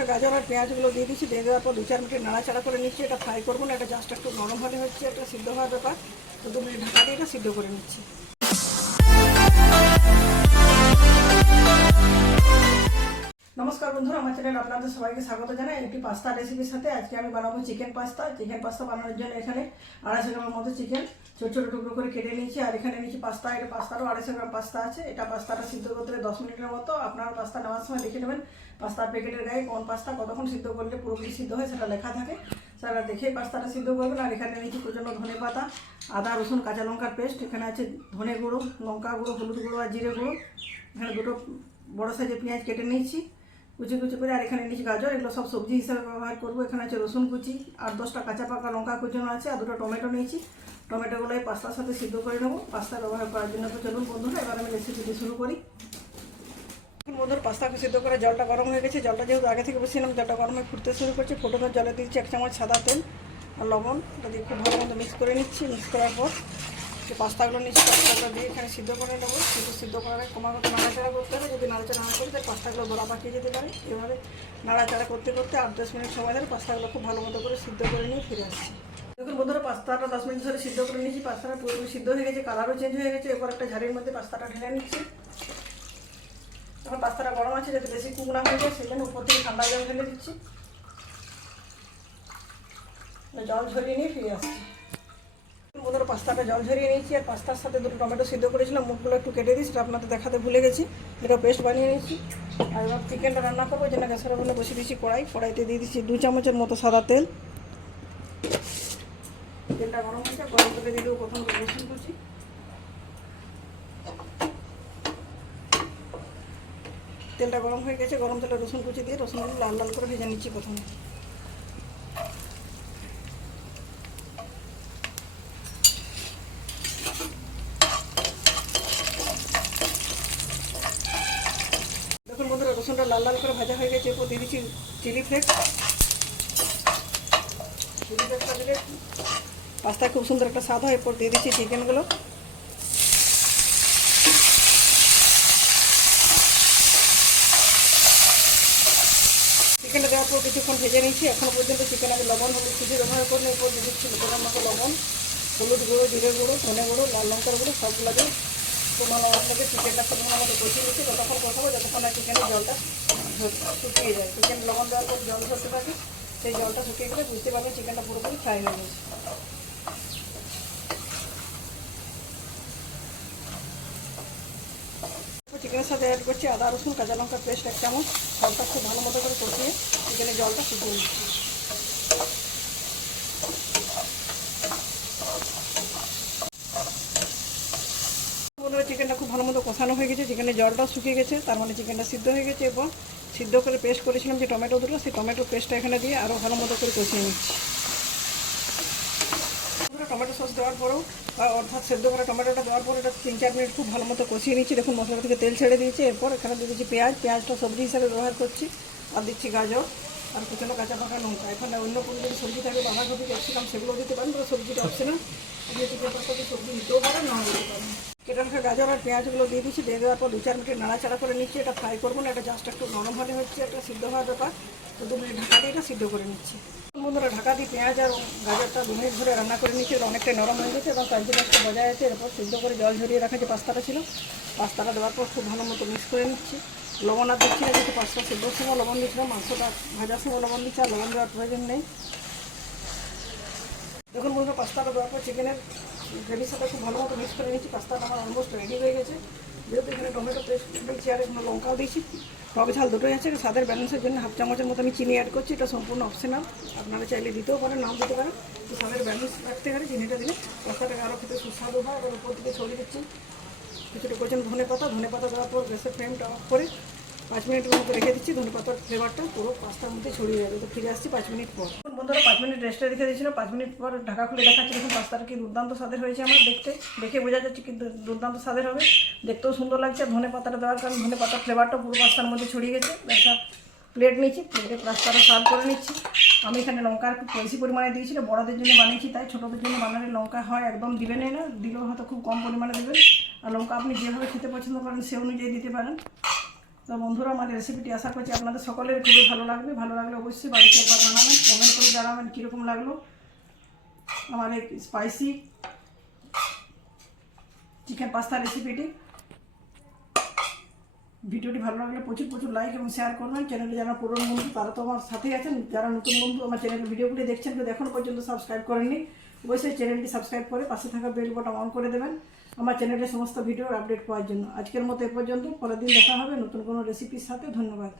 রাখা গাজর আর পেঁয়াজগুলো দিয়ে দিচ্ছি। দিয়ে দেওয়ার পর 2-4 মিনিট নাড়াচাড়া করে নিচ্ছি। এটা ফ্রাই করবো না, এটা জাস্ট একটু নরম হলে হচ্ছে, এটা সিদ্ধ হওয়ার ব্যাপার। তো 2 মিনিট ঢাকা দিয়ে এটা সিদ্ধ করে নিচ্ছি। নমস্কার বন্ধুরা, আমার চ্যানেল আপনাদের সবাইকে স্বাগত জানাই একটি পাস্তা রেসিপির সাথে। আজকে আমি বানাবো চিকেন পাস্তা। চিকেন পাস্তা বানানোর জন্য এখানে 250 গ্রামের মতো চিকেন ছোট ছোট টুকরো করে কেটে নিয়েছি। আর এখানে নিয়েছি পাস্তা। এটা পাস্তারও 250 গ্রাম পাস্তা আছে। এটা পাস্তাটা সিদ্ধ করতে 10 মিনিটের মতো। আপনারা পাস্তা নেওয়ার সময় দেখে নেবেন পাস্তার প্যাকেটের গায়ে কোন পাস্তা কতক্ষণ সিদ্ধ করলে পুরোপুরি সিদ্ধ হয় সেটা লেখা থাকে, সেটা দেখে পাস্তাটা সিদ্ধ করবেন। আর এখানে নিয়েছি কুচানো ধনে পাতা, আদা রসুন কাঁচা লঙ্কার পেস্ট। এখানে আছে ধনে গুঁড়ো, লঙ্কা গুঁড়ো, হলুদ গুঁড়ো আর জিরে গুঁড়ো। এখানে দুটো বড়ো সাইজের পেঁয়াজ কেটে নিয়েছি কুচি কুচি করে। আর এখানে নিয়েছি গাজর, এগুলো সব সবজি হিসাবে ব্যবহার করবো। এখানে আছে রসুন কুচি, 8-10টা কাঁচা পাকা লঙ্কা কুচানো আছে, আর 2টো টমেটো নিয়েছি। টমেটোগুলো এই পাস্তার সাথে সিদ্ধ করে নেবো পাস্তা ব্যবহার করার জন্য। তো চলুন বন্ধুরা, এবার আমি রেসিপিটি শুরু করি। বন্ধুরা, পাস্তাকে সিদ্ধ করে জলটা গরম হয়ে গেছে। জলটা যেহেতু আগে থেকে বসিয়েছিলাম, জলটা গরম হয়ে ফুটতে শুরু করছে। ফোটানোর জলে দিচ্ছি 1 চামচ সাদা তেল আর লবণ। এটা দিয়ে খুব ভালো মতো মিক্স করে নিচ্ছি। মিক্স করার পর যে পাস্তাগুলো নিচ্ছি, পাস্তাগুলো দিয়ে এখানে সিদ্ধ করে নেবো। সিদ্ধ করার ক্রমাগত নাড়াচাড়া করতে হবে। যদি নাড়াচাড়া না করি তাহলে পাস্তাগুলো দোলা পাকিয়ে যেতে পারে। এভাবে নাড়াচাড়া করতে করতে 8-10 মিনিট সময় ধরে পাস্তাগুলো খুব ভালো মতো করে সিদ্ধ করে নিয়ে ফিরে আসছি। দেখুন বন্ধুরা, পাস্তাটা 10 মিনিট ধরে সিদ্ধ করে নিয়েছি। পাস্তাটা পুরোপুরি সিদ্ধ হয়ে গেছে, কালারও চেঞ্জ হয়ে গেছে। এরপর একটা ঝাড়ির মধ্যে পাস্তাটা ঢেলে নিচ্ছি। এখন পাস্তাটা গরম আছে, যাতে বেশি কুক না হয়ে যায় সেই জন্য উপর থেকে ঠান্ডা জল ঢেলে দিচ্ছি। জল ঝরিয়ে নিয়ে ফিরে আসছি। বন্ধুরা, পাস্তাটা জল ঝরিয়ে নিয়েছি। আর পাস্তার সাথে 2টো টমেটো সিদ্ধ করেছিলাম, মুখগুলো একটু কেটে দিই, সেটা আপনাদের দেখাতে ভুলে গেছি। এটা পেস্ট বানিয়ে নিয়েছি। আর এবার চিকেনটা রান্না করবো, যেন গ্যাসের ওভেনে বসিয়ে দিচ্ছি কড়াইতে দিয়ে দিচ্ছি 2 চামচের মতো সাদা তেল। তেলটা গরম হচ্ছে, গরম করে দিয়ে দেবো প্রথম রসুন কুচি। তেলটা গরম হয়ে গেছে, গরম তেলে রসুন কুচি দিয়ে রসুনগুলো লাল লাল করে ভেজে নিচ্ছি প্রথমে। দেখুন বন্ধুরা, রসুনটা লাল লাল করে ভাজা হয়ে গেছে। এরপর দিয়ে দিচ্ছি চিলি ফ্লেক্স। চিলি ফ্লেক্সটা দিলে পাস্তায় খুব সুন্দর একটা স্বাদ হয়। এরপর দিয়ে দিচ্ছি চিকেনগুলো। চিকেনটা দেওয়ার পর কিছুক্ষণ ভেজে নিচ্ছি। এখনও পর্যন্ত চিকেন আমি লবণ হলুদ কিছু ব্যবহার করি। এরপর দিয়ে দিচ্ছি পরিমাণ মতো লবণ, হলুদ গুঁড়ো, জিরে গুঁড়ো, ধনে গুঁড়ো, লাল লঙ্কার গুঁড়ো, সবগুলো দিয়ে পরিমাণ লবণ থেকে চিকেনটা পরিমাণ মতো কষিয়ে নিচ্ছি। যতক্ষণ কষাবো যতক্ষণ না চিকেনের জলটা শুকিয়ে যায়। চিকেন লবণ দেওয়ার পর জল ধরতে থাকে, সেই জলটা শুকিয়ে গেলে বুঝতে পারবেন চিকেনটা পুরোপুরি ফ্রাই হয়ে গেছে। চিকেনের সাথে অ্যাড করছি আদা রসুন কাঁচা লঙ্কার পেস্ট 1 চামচ। জলটা খুব ভালো মতো করে কষিয়ে চিকেনের জলটা শুকিয়ে নিচ্ছি। চিকেনটা খুব ভালো মতো কষানো হয়ে গেছে, চিকেনের জলটাও শুকিয়ে গেছে, তার মানে চিকেনটা সিদ্ধ হয়ে গেছে। এরপর সিদ্ধ করে পেস্ট করেছিলাম যে টমেটো দুটো, সেই টমেটো পেস্টটা এখানে দিয়ে আরও ভালো মতো করে কষিয়ে নিচ্ছি। টমেটো সস দেওয়ার পরেও অর্থাৎ সেদ্ধ করা টমেটোটা দেওয়ার পর এটা 3-4 মিনিট খুব ভালো মতো কষিয়ে নিচ্ছি। দেখুন মশলা থেকে তেল ছেড়ে দিয়েছি। এরপর এখানে দিয়ে দিচ্ছি পেঁয়াজটা সবজি হিসাবে ব্যবহার করছি। আর দিচ্ছি গাজর আর কুচানো কাঁচা পাকা লঙ্কা। এখানে অন্য কোনো যদি সবজি থাকে বাঁধাকপি ক্যাপসিকাম সেগুলো দিতে পারেন, তো সবজিটা অপশনাল। আপনি চিকেন পাস্তাতে সবজি দিতেও পারেন, নাও দিতে পারেন। কেটে রাখা গাজর আর পেঁয়াজগুলো দিয়ে দিচ্ছি। দিয়ে দেওয়ার পর 2-4 মিনিট নাড়াচাড়া করে নিচ্ছি। এটা ফ্রাই করবো না, এটা জাস্ট একটু নরম হলে হচ্ছে, এটা সিদ্ধ হওয়ার ব্যাপার। তো 2 মিনিট ঢাকা দিয়ে এটা সিদ্ধ করে নিচ্ছি। বন্ধুরা, ঢাকা দিয়ে পেঁয়াজ আর গাজরটা 2 মিনিট ধরে রান্না করে নিচ্ছি। অনেকটাই নরম হয়ে গেছে এবং ক্রাঞ্চিনেসটা বজায় আছে। এরপর সিদ্ধ করে জল ঝরিয়ে রাখা যে পাস্তাটা ছিল, পাস্তাটা দেওয়ার পর খুব ভালো মতো মিক্স করে নিচ্ছি। লবণ আর দিচ্ছি না, যেহেতু পাস্তা সিদ্ধর সময় লবণ দিচ্ছিলাম, মাংসটা ভাজার সময় লবণ দিচ্ছি, আর লবণ দেওয়ার প্রয়োজন নেই। দেখুন বন্ধুরা, পাস্তাটা দেওয়ার পর চিকেনের গ্রেভির সাথে খুব ভালো মতো মিক্স করে নিচ্ছি। পাস্তাটা আমার অলমোস্ট রেডি হয়ে গেছে। যেহেতু এখানে টমেটো পেস্ট দিচ্ছি আর এখানে লঙ্কাও দিয়েছি, টক ঝাল দুটোই আছে। স্বাদের ব্যালেন্সের জন্য 1/2 চামচের মতো আমি চিনি অ্যাড করছি। এটা সম্পূর্ণ অপশনাল, আপনারা চাইলে দিতেও পারেন, নাও দিতে পারেন। তো স্বাদের ব্যালেন্স রাখতে গেলে চিনিটা দিলে পাস্তাটাকে আরও খেতে সুস্বাদু হয়। এবার উপর থেকে ছড়িয়ে দিচ্ছি কিছুটা করছেন ধনে পাতা দেওয়ার পর গ্যাসের ফ্লেমটা অফ করে 5 মিনিটের মতো রেখে দিচ্ছি। ধনে পাতার ফ্লেভারটা পুরো পাস্তার মধ্যে ছড়িয়ে যাবে। তো ফিরে আসছি 5 মিনিট পর। বন্ধুরা, 5 মিনিট রেস্টে রেখে দিয়েছিলাম। 5 মিনিট পর ঢাকা খুলে দেখাচ্ছি। দেখুন পাস্তাটা কি দুর্দান্ত স্বাদের হয়েছে। আমার দেখে বোঝা যাচ্ছে কিন্তু দুর্দান্ত স্বাদের হবে, দেখতেও সুন্দর লাগছে। ধনে পাতাটা দেওয়ার কারণে ধনে পাতার ফ্লেভারটা পুরো পাস্তার মধ্যে ছড়িয়ে গেছে। একটা প্লেট নিচ্ছি, প্লেটে পাস্তাটা সার্ভ করে নিচ্ছি। আমি এখানে লঙ্কা একটু বেশি পরিমাণে দিয়েছি, বড়দের জন্য বানিয়েছি, তাই ছোটোদের জন্য বানালে লঙ্কা হয় একদম দিবেনই না, দিলেও হয়তো খুব কম পরিমাণে দেবেন। আর লঙ্কা আপনি যেভাবে খেতে পছন্দ করেন সে অনুযায়ী দিতে পারেন। তো বন্ধুরা, আমার রেসিপিটি আশা করছি আপনাদের সকলের খুবই ভালো লাগবে। ভালো লাগলে অবশ্যই বাড়িতে একবার বানাবেন, কমেন্ট করে জানাবেন কীরকম লাগলো আমার এই স্পাইসি চিকেন পাস্তা রেসিপিটি। ভিডিওটি ভালো লাগলে প্রচুর প্রচুর লাইক এবং শেয়ার করবেন। চ্যানেলে যারা পুরনো বন্ধু তারা তো আমার সাথেই আছেন, যারা নতুন বন্ধু আমার চ্যানেলের ভিডিওগুলি দেখছেন কিন্তু এখনও পর্যন্ত সাবস্ক্রাইব করেননি, অবশ্যই চ্যানেলটি সাবস্ক্রাইব করে পাশে থাকা বেল বাটন অন করে দেবেন আমার চ্যানেলের সমস্ত ভিডিওর আপডেট পাওয়ার জন্য। আজকের মতো এ পর্যন্ত, পরের দিন দেখা হবে নতুন কোনো রেসিপির সাথে। ধন্যবাদ।